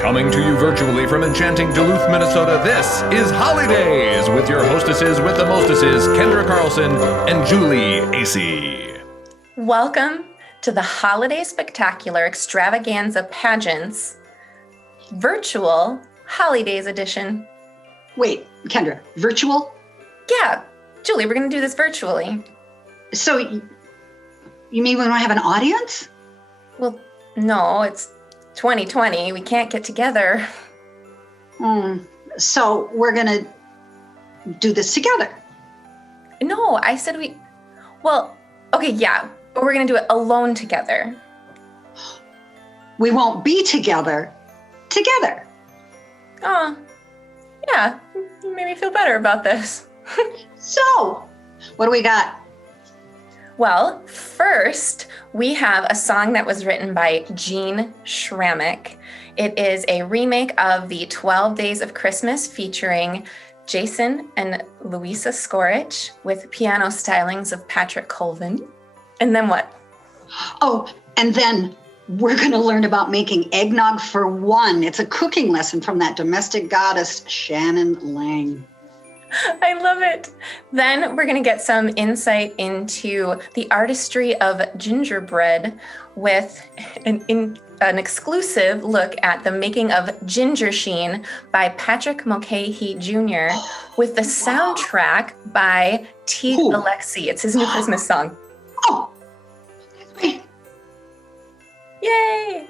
Coming to you virtually from enchanting Duluth, Minnesota, this is Holidays with your hostesses with the mostesses, Kendra Carlson and Julie Acey. Welcome to the Holiday Spectacular Extravaganza Pageants Virtual Holidays Edition. Wait, Kendra, virtual? Yeah, Julie, we're going to do this virtually. So, you mean we don't have an audience? Well, no, it's 2020. We can't get together. So we're going to do this together? No, I said well, okay, yeah, but we're going to do it alone together. We won't be together. Oh, yeah, you made me feel better about this. So, what do we got? Well, first, we have a song that was written by Sramek. It is a remake of the 12 Days of Christmas featuring Jason and Louisa Scorich with piano stylings of Patrick Colvin. And then what? Oh, and then we're going to learn about making eggnog for one. It's a cooking lesson from that domestic goddess, Shannon Laing. I love it. Then we're going to get some insight into the artistry of gingerbread with an exclusive look at the making of Ginger Sheen by Patrick Mulcahy Jr. with the soundtrack by Teague Alexy. It's his new Christmas song. Oh, that's great. Yay!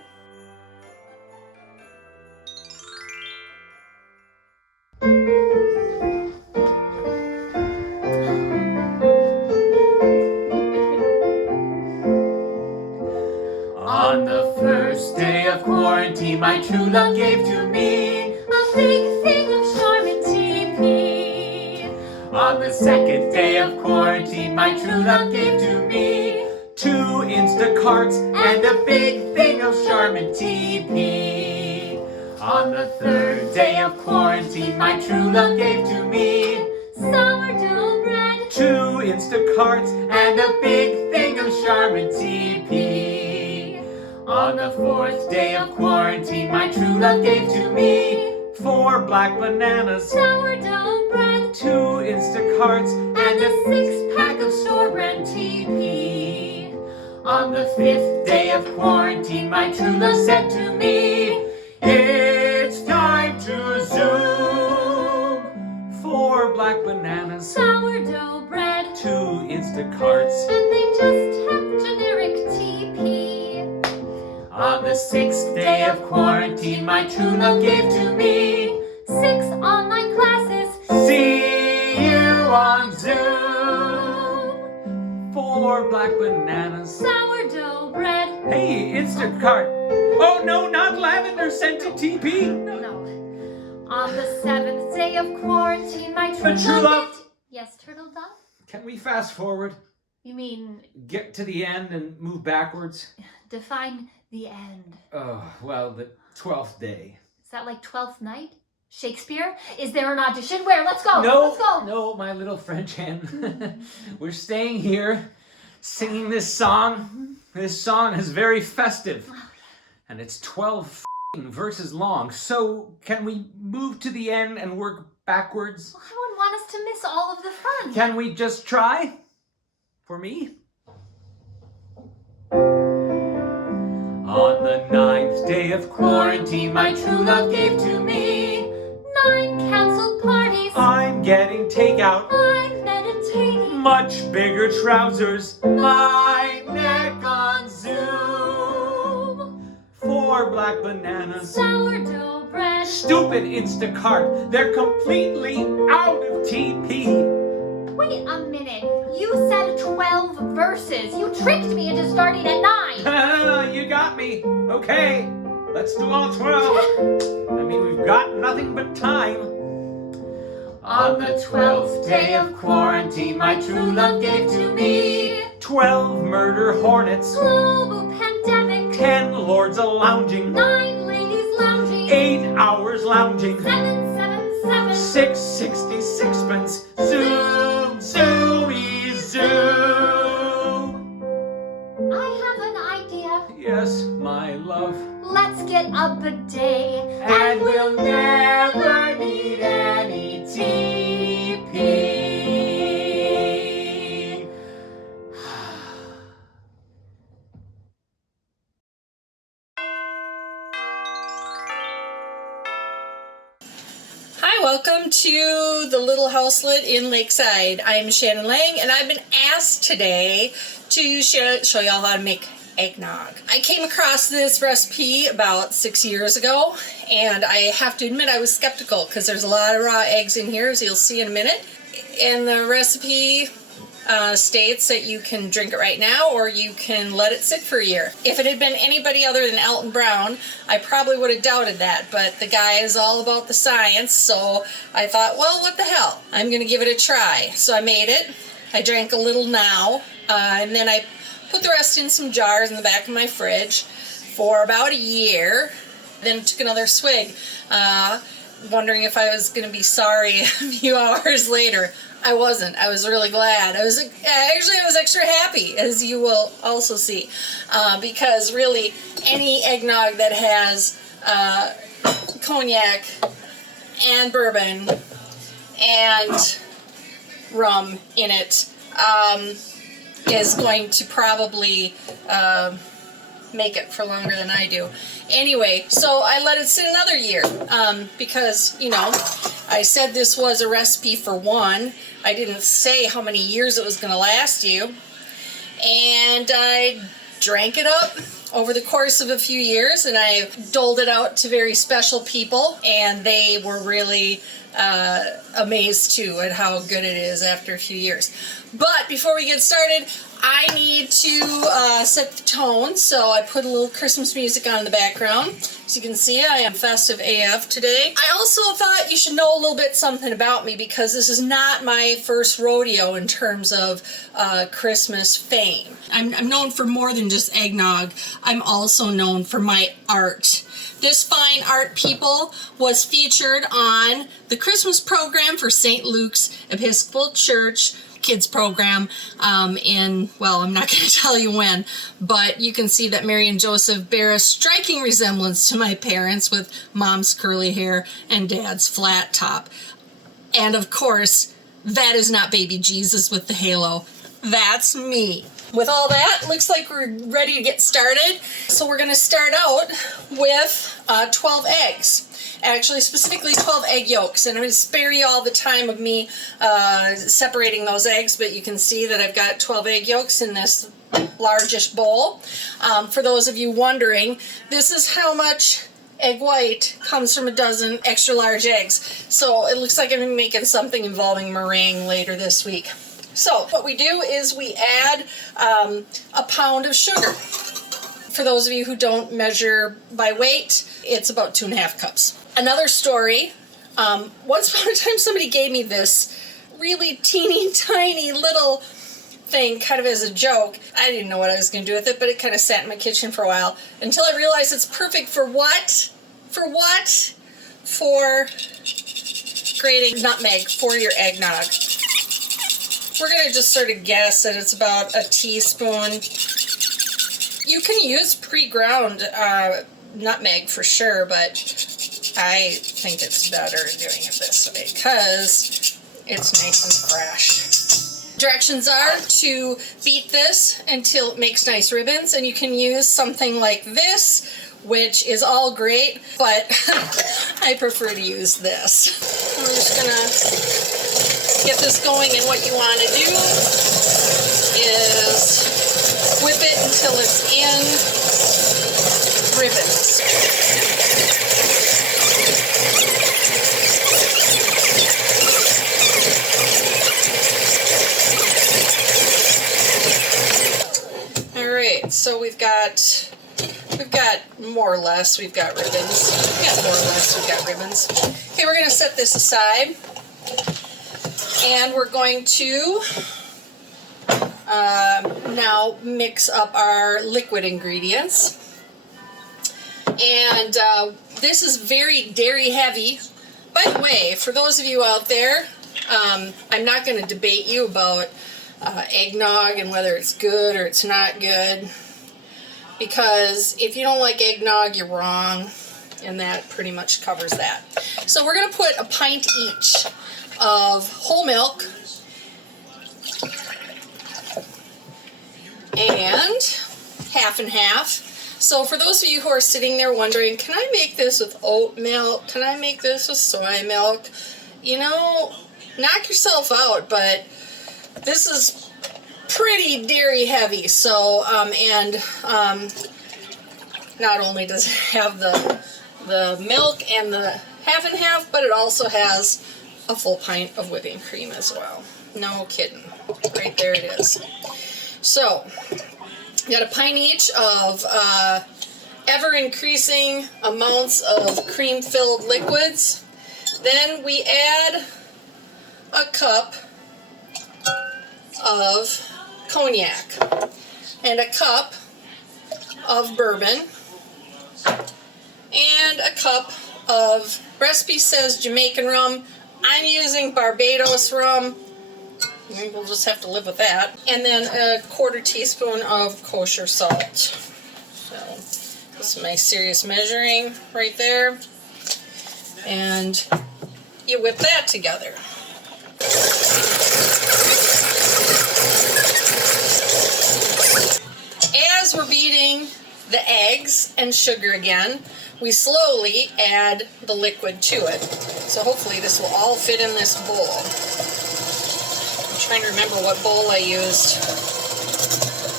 On the first day of quarantine, my true love gave to me a big thing of Charmin TP. On the second day of quarantine, my true love gave to me 2 Instacarts and a big thing of Charmin TP. On the third day of quarantine, my true love gave to me sourdough bread, 2 Instacarts and a big thing of Charmin TP. On the fourth day of quarantine, my true love gave to me 4 black bananas, sourdough bread, 2 Instacarts, and a 6-pack of store-brand TP. On the 5th day of quarantine, my true love said to me, it's time to Zoom. 4 black bananas, sourdough bread, 2 Instacarts, and they just have generic TP. On the 6th day of quarantine, my true love gave to me 6 online classes. See you on Zoom. 4 black bananas, sourdough bread. Hey, Instacart. Oh no, not lavender scented TP. No. On the 7th day of quarantine, my true love. Yes, Turtle Dove? Can we fast forward? You mean Get to the end and move backwards? define the end? Oh, well, the 12th day. Is that like 12th night? Shakespeare? Is there an audition? Where? Let's go. No, Let's go. no, my little French hen. We're staying here, singing this song. This song is very festive. And it's 12 verses long. So can we move to the end and work backwards? Well, I wouldn't want us to miss all of the fun. Can we just try? For me? On the 9th day of quarantine, my true love gave to me 9 canceled parties. I'm getting takeout. I'm meditating. Much bigger trousers. My neck on Zoom. 4 black bananas. Sourdough bread. Stupid Instacart. They're completely out of TP. Wait a minute. You said 12 verses. You tricked me into starting at 9. You got me. Okay, let's do all 12. I mean, we've got nothing but time. On the 12th day of quarantine, my true love gave to me 12 murder hornets. global pandemic. 10 lords a-lounging. 9 ladies lounging. 8 hours lounging. 777. 666 pence. Zoom, zooey, zoom. Welcome to the Little Houselet in Lakeside. I'm Shannon Laing, and I've been asked today to show y'all how to make eggnog. I came across this recipe about 6 years ago, and I have to admit I was skeptical because there's a lot of raw eggs in here, as you'll see in a minute. And the recipe states that you can drink it right now or you can let it sit for a year. If it had been anybody other than Alton Brown, I probably would have doubted that, but the guy is all about the science, so I thought, well, what the hell? I'm going to give it a try. So I made it. I drank a little now, and then I put the rest in some jars in the back of my fridge for about a year. Then took another swig, wondering if I was going to be sorry a few hours later. I wasn't. I was really glad. I was extra happy, as you will also see, because really any eggnog that has cognac and bourbon and rum in it is going to probably make it for longer than I do. Anyway, so I let it sit another year because, you know, I said this was a recipe for one. I didn't say how many years it was going to last you. And I drank it up over the course of a few years, and I doled it out to very special people, and they were really amazed too at how good it is after a few years. But before we get started, I need to set the tone, so I put a little Christmas music on in the background. As you can see, I am festive AF today. I also thought you should know a little bit something about me, because this is not my first rodeo in terms of Christmas fame. I'm known for more than just eggnog. I'm also known for my art. This fine art people was featured on the Christmas program for St. Luke's Episcopal Church kids program in, well, I'm not going to tell you when, but you can see that Mary and Joseph bear a striking resemblance to my parents, with mom's curly hair and dad's flat top. And of course, that is not baby Jesus with the halo. That's me. With all that, looks like we're ready to get started. So we're going to start out with 12 eggs. Actually, specifically 12 egg yolks. And I'm going to spare you all the time of me separating those eggs, but you can see that I've got 12 egg yolks in this largish bowl. For those of you wondering, this is how much egg white comes from a dozen extra large eggs. So it looks like I'm making something involving meringue later this week. So what we do is we add a pound of sugar. For those of you who don't measure by weight, it's about 2.5 cups. Another story, once upon a time somebody gave me this really teeny tiny little thing kind of as a joke. I didn't know what I was going to do with it, but it kind of sat in my kitchen for a while until I realized it's perfect for what? For what? For grating nutmeg for your eggnog. We're going to just sort of guess that it's about a teaspoon. You can use pre-ground nutmeg for sure, but I think it's better doing it this way because it's nice and fresh. Directions are to beat this until it makes nice ribbons, and you can use something like this, which is all great, but I prefer to use this. I'm just gonna get this going, and what you want to do is whip it until it's in ribbons. Alright, so we've got more or less, we've got ribbons. Yeah, more or less, we've got ribbons. Okay, we're going to set this aside. And we're going to now mix up our liquid ingredients. And this is very dairy heavy. By the way, for those of you out there, I'm not going to debate you about eggnog and whether it's good or it's not good, because if you don't like eggnog, you're wrong, and that pretty much covers that. So we're going to put a pint each of whole milk and half and half. So for those of you who are sitting there wondering, can I make this with oat milk? Can I make this with soy milk? you know, knock yourself out, but this is pretty dairy heavy. So, not only does it have the milk and the half and half, but it also has a full pint of whipping cream as well. No kidding. Right there it is. So, we got a pint each of ever-increasing amounts of cream-filled liquids. Then we add a cup of cognac and a cup of bourbon and a cup of, recipe says Jamaican rum. I'm using Barbados rum. We'll just have to live with that. And then a 1/4 teaspoon of kosher salt. So this is my serious measuring right there. And you whip that together. As we're beating the eggs and sugar again, we slowly add the liquid to it. So hopefully this will all fit in this bowl. I'm trying to remember what bowl I used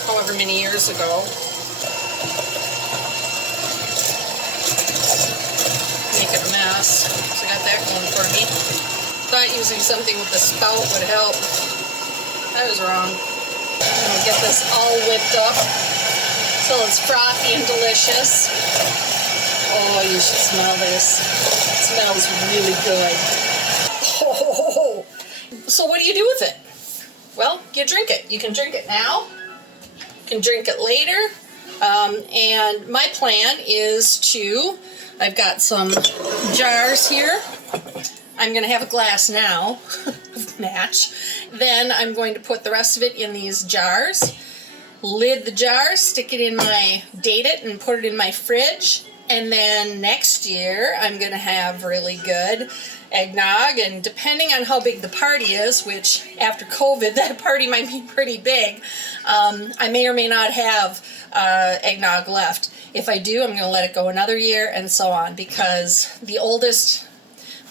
however many years ago. Make it a mess. So I got that going for me. Thought using something with the spout would help. I was wrong. I'm gonna get this all whipped up till it's frothy and delicious. Oh, you should smell this. It smells really good. Oh. So what do you do with it? Well, you drink it. You can drink it now. You can drink it later. And my plan is to, I've got some jars here. I'm going to have a glass now, match. Then I'm going to put the rest of it in these jars. Lid the jar, stick it in my, date it, and put it in my fridge. And then next year, I'm going to have really good eggnog. And depending on how big the party is, which after COVID, that party might be pretty big, I may or may not have eggnog left. If I do, I'm going to let it go another year and so on, because the oldest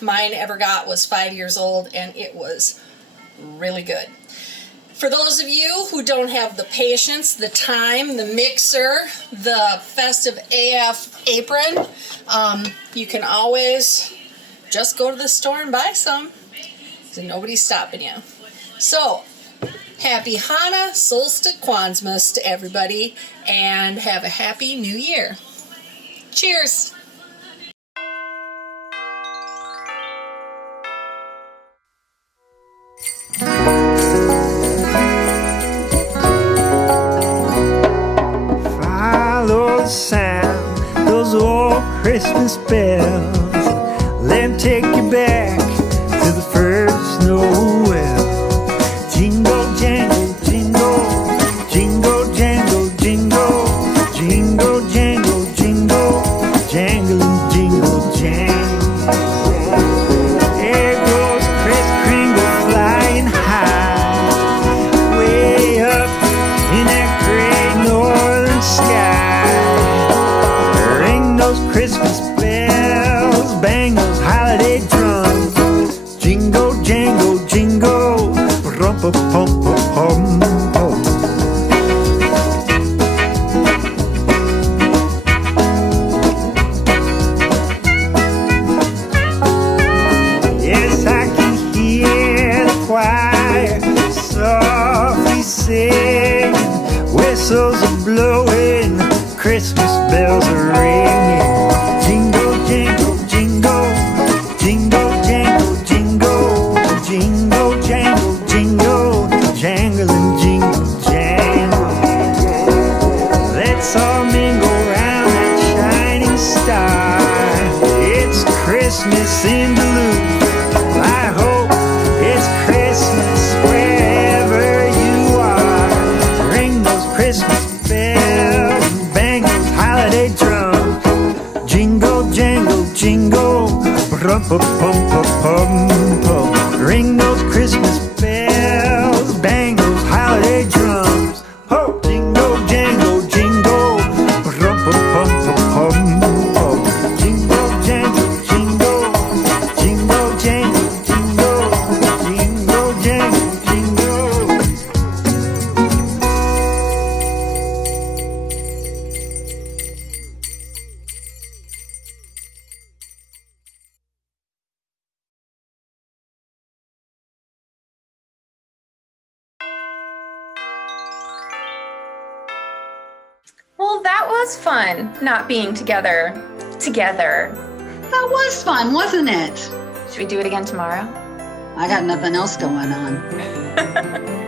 mine ever got was 5 years old, and it was really good. For those of you who don't have the patience, the time, the mixer, the festive AF apron, you can always just go to the store and buy some. So nobody's stopping you. So, happy Hanukkah, Solstice, Kwanzaa to everybody, and have a happy new year. Cheers! Follow the sound, those old Christmas bells. Let them take you back to the first Noel. Jingle, jangle, jingle, jingle, jangle, jingle, jingle, jangle, jingle, jangle and jingle, jangle. There goes Kris Kringle flying high, way up in that great northern sky. Ring those Christmas bells, bang those holiday drums. Jingle, jangle, jingle, rum-pa-pum-pa-pum-pum. Yes, I can hear the choir softly singing, whistles are blowing, Christmas bells are ringing. Jingle, jingle, jingle, jingle, jangle, jingle, jingle, jangle, jingle, jangle and jingle, jangle. Let's all mingle round that shining star. It's Christmas in Duluth. I hope it's Christmas wherever you are. Ring those Christmas bells and bang those holiday drums. Jingle, jangle, jingle, rum-pa-pum-pa-pum-pum. Ring those Christmas bells, bang those holiday drums. Ho! Jingle, jangle, jingle, rum-pa-pum-pa-pum-pum. Jingle, jangle, jingle, jingle, jangle, jingle. Well, that was fun, not being together. That was fun, wasn't it? Should we do it again tomorrow? I got nothing else going on.